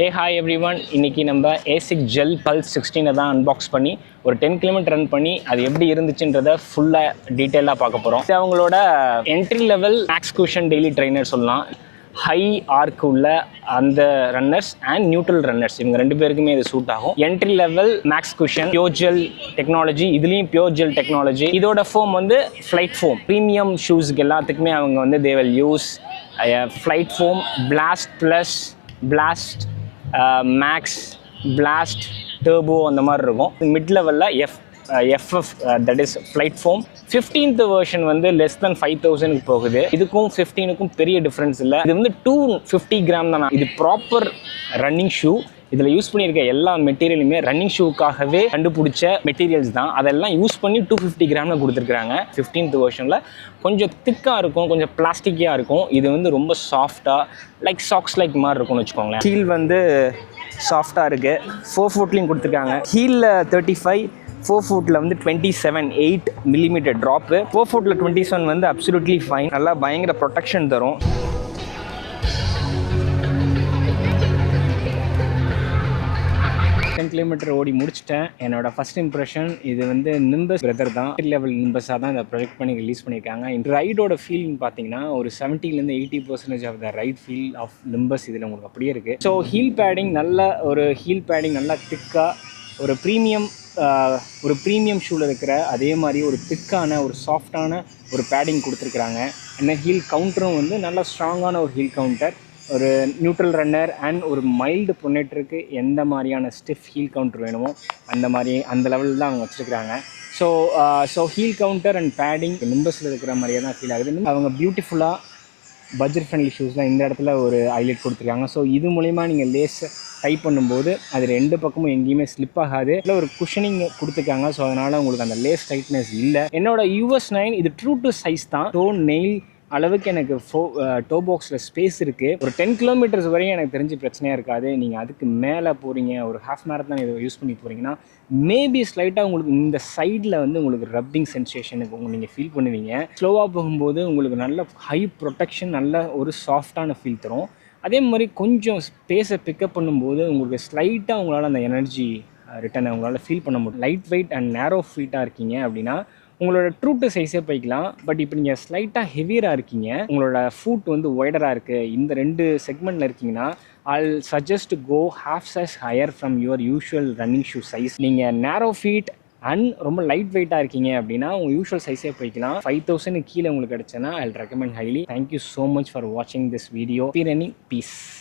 Hey hi everyone, இன்னைக்கு நம்ம ASIC Gel Pulse 16 தான் அன்பாக்ஸ் பண்ணி ஒரு 10 கிலோமீட்டர் ரன் பண்ணி அது எப்படி இருந்துச்சுன்றத ஃபுல்லாக டீட்டெயிலாக பார்க்க போகிறோம். இது அவங்களோட entry level max cushion daily trainer சொல்லலாம். ஹை ஆர்க் உள்ள அந்த ரன்னர்ஸ் அண்ட் நியூட்ரல் ரன்னர்ஸ் இவங்க ரெண்டு பேருக்குமே இது சூட் ஆகும். Entry level max cushion pure gel technology, இதுலேயும் பியோர் ஜெல் டெக்னாலஜி. இதோட ஃபோம் வந்து ஃப்ளைட் ஃபோம். ப்ரீமியம் ஷூஸ்க்கு எல்லாத்துக்குமே அவங்க வந்து they will use flight foam blast plus blast max blast turbo அந்த மாதிரி இருக்கும். மிட் லெவலில் FF that is flight foam. 15th version வந்து லெஸ் தென் 5000க்கு போகுது. இதுக்கும் 15க்கும் பெரிய டிஃப்ரென்ஸ் இல்லை. இது வந்து 250 கிராம் தான். இது ப்ராப்பர் ரன்னிங் ஷூ. இதில் யூஸ் பண்ணியிருக்க எல்லா மெட்டீரியலுமே ரன்னிங் ஷூக்காகவே கண்டுபிடிச்ச மெட்டீரியல்ஸ் தான். அதெல்லாம் யூஸ் பண்ணி 250 கிராமில் கொடுத்துருக்குறாங்க. 15th வெர்ஷனில் கொஞ்சம் திக்காக இருக்கும், கொஞ்சம் பிளாஸ்டிக்காக இருக்கும். இது வந்து ரொம்ப சாஃப்டாக லைக் சாக்ஸ் லைக் மாதிரி இருக்கும்னு வச்சுக்கோங்களேன். ஹீல் வந்து சாஃப்டாக இருக்குது. 4 ஃபுட்லேயும் கொடுத்துருக்காங்க. ஹீலில் 35, 4 ஃபுட்டில் வந்து 27 8 மில்லிமீட்டர் ட்ராப்பு. 4 ஃபுட்டில் 27 வந்து அப்சல்யூட்லி ஃபைன். நல்லா பயங்கர ப்ரொடெக்ஷன் தரும். 10 கிலோமீட்டர் ஓடி முடிச்சிட்டேன். என்னோட ஃபர்ஸ்ட் இம்ப்ரெஷன் இது வந்து நிம்பஸ் பிரதர் தான். லெவல் நிம்பஸாக தான் இந்த ப்ரொஜெக்ட் பண்ணி ரிலீஸ் பண்ணியிருக்காங்க. இந்த ரைடோட ஃபீல்னு பார்த்தீங்கன்னா ஒரு 70% 80% of the right feel of Nimbus இதில் உங்களுக்கு அப்படியே இருக்குது. ஸோ ஹீல் பேடிங் நல்லா திக்காக ஒரு ப்ரீமியம் ஷூவில் இருக்கிற அதே மாதிரி ஒரு திக்கான ஒரு சாஃப்டான ஒரு பேடிங் கொடுத்துருக்குறாங்க. அண்ட் ஹீல் கவுண்டரும் வந்து நல்லா ஸ்ட்ராங்கான ஒரு ஹீல் கவுண்டர். ஒரு நியூட்ரல் ரன்னர் அண்ட் ஒரு மைல்டு பொன்னேட்டருக்கு எந்த மாதிரியான ஸ்டிஃப் ஹீல் கவுண்டர் வேணுமோ அந்த லெவலில் தான் அவங்க வச்சுருக்குறாங்க. So heel counter and padding நிம்பஸில் இருக்கிற மாதிரியே தான் ஃபீல் ஆகுது. அவங்க பியூட்டிஃபுல்லாக பட்ஜெட் ஃப்ரெண்ட்லி ஷூஸ்லாம் இந்த இடத்துல ஒரு ஹைலைட் கொடுத்துருக்காங்க. ஸோ இது மூலிமா நீங்கள் லேஸ் டைப் பண்ணும்போது அது ரெண்டு பக்கமும் எங்கேயுமே ஸ்லிப் ஆகாது. இல்லை ஒரு குஷனிங் கொடுத்துருக்காங்க. ஸோ அதனால் உங்களுக்கு அந்த லேஸ் டைட்னஸ் இல்லை. என்னோட US 9 இது ட்ரூ டு சைஸ் தான். டோ நெயில் அளவுக்கு எனக்கு டோ பாக்ஸில் ஸ்பேஸ் இருக்குது. ஒரு 10 கிலோமீட்டர்ஸ் வரையும் எனக்கு தெரிஞ்சு பிரச்சனையாக இருக்காது. நீங்கள் அதுக்கு மேலே போகிறீங்க, ஒரு ஹாஃப் மேரத்தான் இதை யூஸ் பண்ணி போகிறீங்கன்னா மேபி ஸ்லைட்டாக உங்களுக்கு இந்த சைடில் வந்து உங்களுக்கு ரப்பிங் சென்சேஷனுக்கு நீங்கள் ஃபீல் பண்ணுவீங்க. ஸ்லோவாக போகும்போது உங்களுக்கு நல்ல ஹை ப்ரொடெக்ஷன், நல்ல ஒரு சாஃப்டான ஃபீல் தரும். அதே மாதிரி கொஞ்சம் ஸ்பேஸை பிக்கப் பண்ணும்போது உங்களுக்கு ஸ்லைட்டாக உங்களால் அந்த எனர்ஜி ரிட்டர்னை உங்களால் ஃபீல் பண்ண முடியும். லைட் வெயிட் அண்ட் நேரோ ஃபீட்டாக இருக்கீங்க அப்படின்னா உங்களோட ட்ரூ டு சைஸே போய்க்கலாம். பட் இப்போ நீங்கள் ஸ்லைட்டாக ஹெவியராக இருக்கீங்க, உங்களோட ஃபுட் வந்து ஒய்டராக இருக்குது, இந்த ரெண்டு செக்மெண்ட்டில் இருக்கீங்கன்னா I'll suggest to go half size higher from your usual running shoe size. நீங்கள் நேரோ ஃபீட் அண்ட் ரொம்ப லைட் வெயிட்டாக இருக்கீங்க அப்படின்னா உங்கள் யூஷுவல் சைஸே போய்க்கலாம். 5000 கீழே உங்களுக்கு கிடச்சுன்னா I'll recommend highly. Thank you so much for watching this video. Be running. Peace.